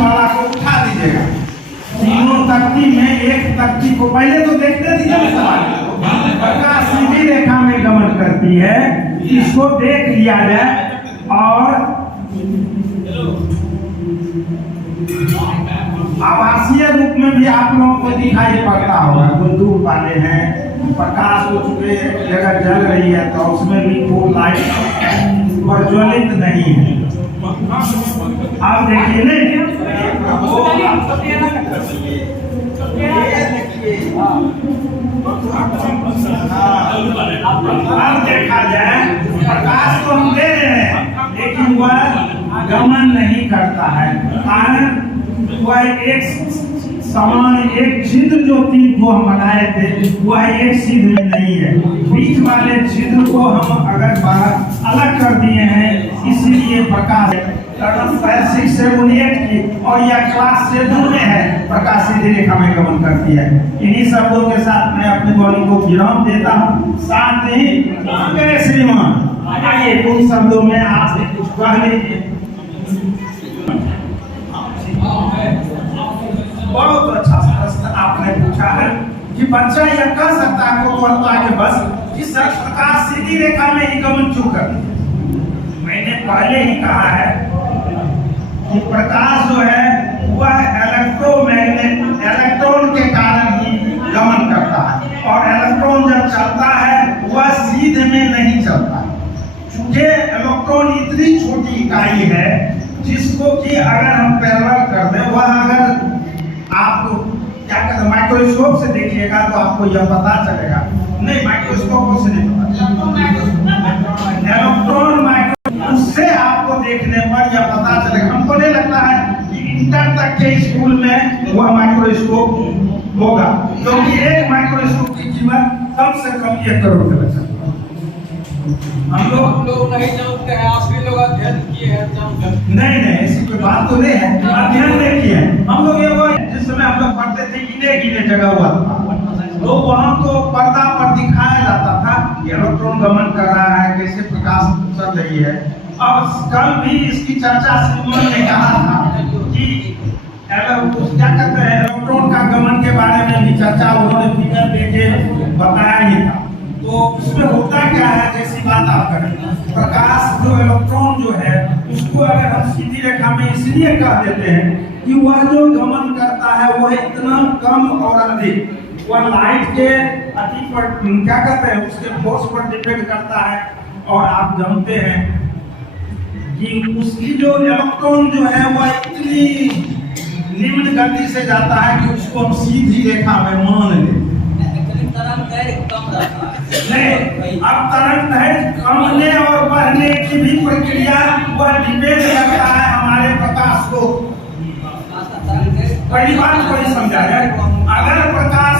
वाला को उठा दीजिएगा। तीनों तख्ती में एक तख्ती को पहले तो देखने दीजिए। प्रकाश सीधी रेखा में गमन करती है, इसको देख लिया जाए। और आभासीय रूप में भी आप लोगों को दिखाई पड़ता होगा। कोई दूर वाले हैं, प्रकाश को चुके जगह जल रही है तो उसमें भी कोई लाइट प्रज्वलित नहीं है। आप देखिए नहीं, अब देखा जाए प्रकाश तो हम दे रहे हैं लेकिन वह गमन नहीं करता है। कारण वह एक समान एक छिद्र जो तीन को हम बनाए थे वह एक छिद्र में नहीं है। बीच वाले छिद्र को हम अगर बाहर अलग कर दिए हैं, इसलिए प्रकाश 6, 7, 8 की और यह क्लास 7 में है। प्रकाश सीधी रेखा में गमन करती है। इन्हीं शब्दों के साथ मैं अपनी वाणी को विराम देता हूँ। साथ ही मेरे श्रीमान आइए उन शब्दों में आपसे कुछ कह लीजिए। बहुत अच्छा प्रश्न आपने पूछा है कि बच्चा यह कह सकता है को कि बस कि सर प्रकाश सीधी रेखा में ही गमन क्यों करती है। मैंने पहले ही कहा है कि प्रकाश जो है वह इलेक्ट्रॉन के कारण ही गमन करता है और इलेक्ट्रॉन जब चलता है वह सीधे में नहीं चलता है। चूंकि इलेक्ट्रॉन इतनी छोटी इकाई है जिसको कि अगर हम पैरेलल कर दें, वह अगर आपको क्या कहते हैं माइक्रोस्कोप से देखिएगा तो आपको यह पता चलेगा। नहीं, माइक्रोस्कोप से नहीं पता, इलेक्ट्रॉन उससे आपको देखने पर यह पता चलेगा। हमको नहीं लगता है कि इंटर तक के स्कूल में वह माइक्रोस्कोप होगा, क्योंकि एक माइक्रोस्कोप की कीमत कम से कम 1 करोड़ के लग सकती है। हम लोग नहीं जानते हैं, आप भी लोग अध्ययन किए हैं। नहीं, ऐसी कोई बात तो नहीं है, अध्ययन नहीं किए हैं हम लोग। ये वो जिस समय हम लोग पढ़ते थे गिने जगह हुआ था तो वहाँ तो पर्दा पर दिखाया जाता था कि इलेक्ट्रॉन गमन कर रहा है, कैसे प्रकाश चल रही है। अब कल भी इसकी चर्चा श्रीमान ने कहा था कि क्या कहते हैं इलेक्ट्रॉन का गमन के बारे में भी चर्चा उन्होंने फिगर देके बताया ही था। तो उसमें होता क्या है, जैसी बात आप करें, प्रकाश जो इलेक्ट्रॉन जो है उसको अगर हम सीधी रेखा में इसलिए कह देते हैं कि वह जो गमन करता है वह इतना कम और अधिक वह लाइट के अति पर क्या कहते हैं उसके फोर्स पर डिपेंड करता है। और आप जानते हैं कि उसकी जो इलेक्ट्रॉन जो है वह इतनी निम्न गति से जाता है कि उसको हम सीधी रेखा में मान लें। नहीं, अब तरंग दैर्घ्य कमने और बढ़ने की भी प्रक्रिया वह डिपेंड करता है हमारे प्रकाश को। पहली बात को समझा जाए, अगर प्रकाश